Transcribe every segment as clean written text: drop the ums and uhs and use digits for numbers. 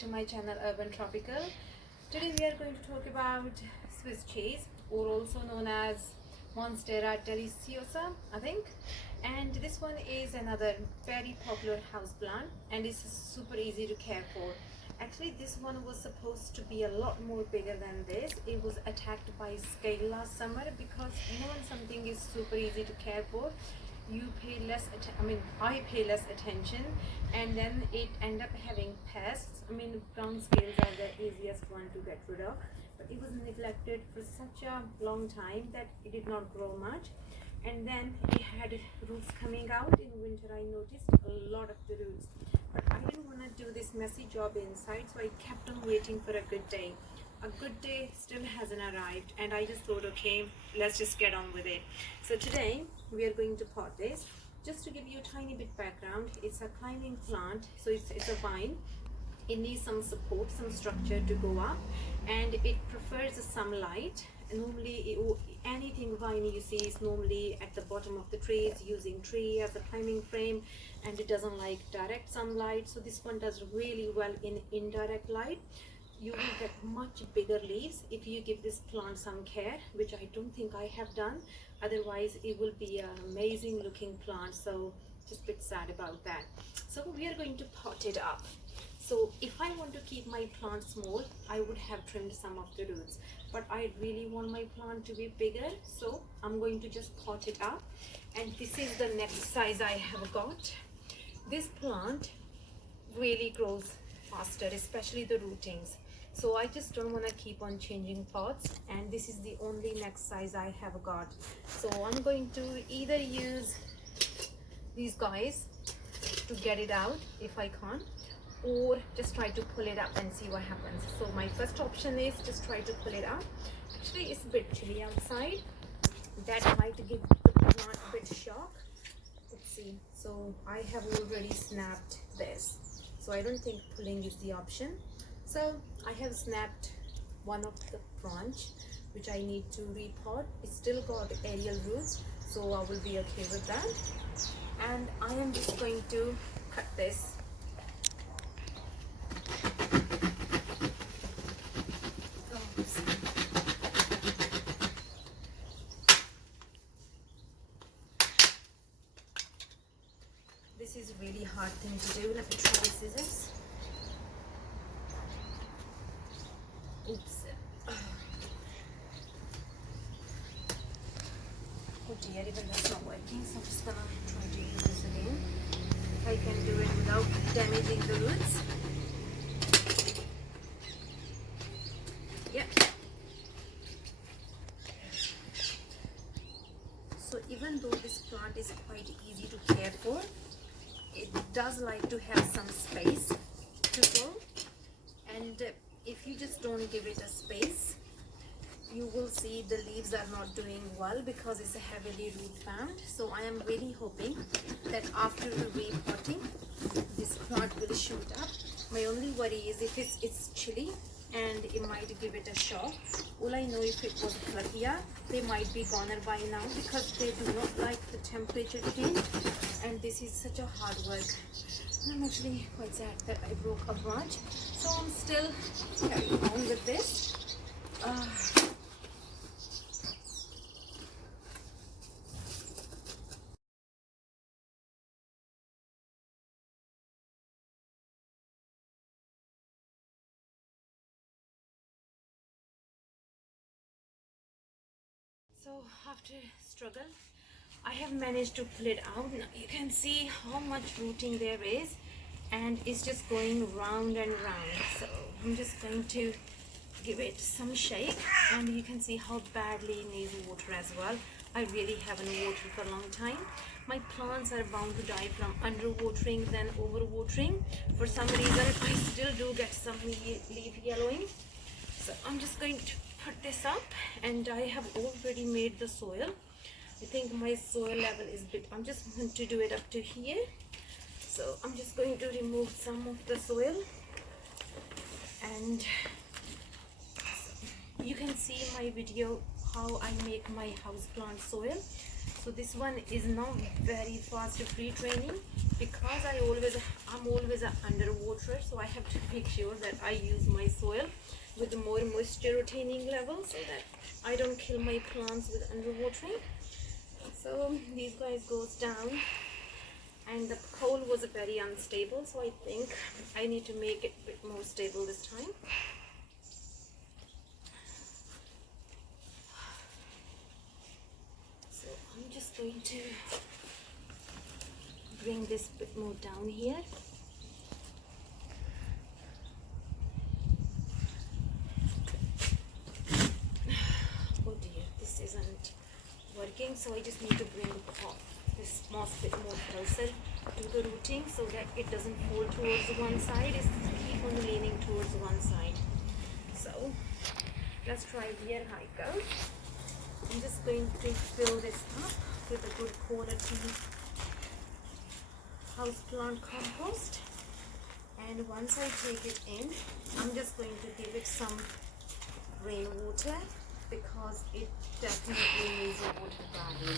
to my channel Urban Tropical. Today we are going to talk about Swiss cheese, or also known as Monstera deliciosa, I think. And this one is another very popular house plant and it's super easy to care for. Actually, this one was supposed to be a lot more bigger than this. It was attacked by scale last summer because when something is super easy to care for, you pay less I pay less attention, and then it end up having pests. Brown scales are the easiest one to get rid of, but it was neglected for such a long time that it did not grow much. And then it had roots coming out. In winter I noticed a lot of the roots, but I didn't want to do this messy job inside, so I kept on waiting for a good day. A good day still hasn't arrived, and I just thought, okay, let's just get on with it. So today we are going to pot this. Just to give you a tiny bit background, it's a climbing plant, so it's a vine. It needs some support, some structure to go up, and it prefers the sunlight. Normally anything viney you see is normally at the bottom of the trees, using tree as a climbing frame, and it doesn't like direct sunlight. So this one does really well in indirect light. You will get much bigger leaves if you give this plant some care, which I don't think I have done. Otherwise it will be an amazing looking plant, so just a bit sad about that. So we are going to pot it up. So if I want to keep my plant small, I would have trimmed some of the roots, but I really want my plant to be bigger, so I'm going to just pot it up. And this is the next size I have got. This plant really grows faster, especially the rootings, so I just don't want to keep on changing pots, and this is the only next size I have got. So I'm going to either use these guys to get it out if I can't, or just try to pull it up and see what happens. So my first option is just try to pull it up. Actually it's a bit chilly outside, that might give the plant a bit shock. Let's see. So I have already snapped this, so I don't think pulling is the option. So I have snapped one of the branch which I need to repot. It's still got aerial roots, so I will be okay with that. And I am just going to cut this. This is a really hard thing to do. Let me try scissors. Oops. Oh dear, even that's not working, so I'm just gonna try to use this again. If I can do it without damaging the roots. Yep. So even though this plant is quite easy to care for, it does like to have some space to grow, and if you just don't give it a space, you will see the leaves are not doing well because it's a heavily root bound. So I am really hoping that after repotting, this plant will shoot up. My only worry is if it's chilly and it might give it a shock. All I know, if it was Latia, they might be goner by now because they do not like the temperature change, and this is such a hard work. I'm actually quite sad that I broke a branch, so I'm still carrying on with this. So after struggle, I have managed to pull it out. Now you can see how much rooting there is, and it's just going round and round. So I'm just going to give it some shake, and you can see how badly it needs water as well. I really haven't watered for a long time. My plants are bound to die from underwatering than overwatering. For some reason I still do get some leaf yellowing. So I'm just going to put this up, and I have already made the soil. I think my soil level is a bit, I'm just going to do it up to here. So I'm just going to remove some of the soil, and you can see my video how I make my houseplant soil. So this one is not very fast free training because I'm always an underwater, so I have to make sure that I use my soil with more moisture retaining level so that I don't kill my plants with underwatering. So these guys goes down, and the pole was very unstable, so I think I need to make it a bit more stable this time. So I'm just going to bring this bit more down here. Oh dear, this isn't working, so I just need to bring this moss bit more closer to the rooting so that it doesn't fall towards one side. It's keep on leaning towards one side. So let's try here how it goes. I'm just going to fill this up with a good quality houseplant compost, and once I take it in, I'm just going to give it some rainwater because it definitely needs water badly.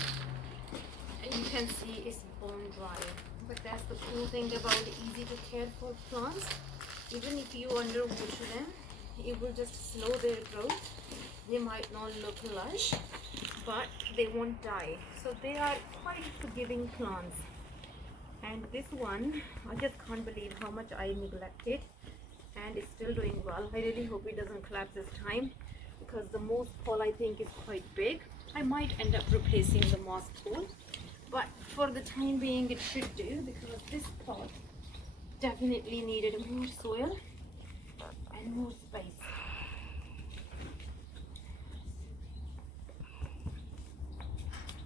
And you can see it's bone dry, but that's the cool thing about easy to care for plants. Even if you underwater them, it will just slow their growth. They might not look lush, but they won't die. So they are quite forgiving plants. And this one, I just can't believe how much I neglected, and it's still doing well. I really hope it doesn't collapse this time because the moss pole I think is quite big. I might end up replacing the moss pole, but for the time being it should do because this pot definitely needed more soil and more space.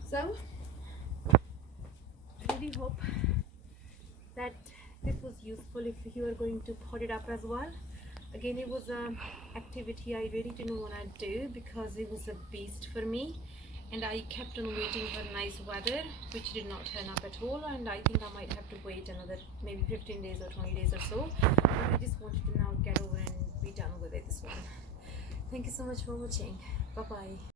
So I really hope that this was useful if you are going to pot it up as well. Again, it was an activity I really didn't want to do because it was a beast for me, and I kept on waiting for nice weather, which did not turn up at all, and I think I might have to wait another maybe 15 days or 20 days or so. But I just wanted to now get over and be done with it this one. Thank you so much for watching. Bye bye.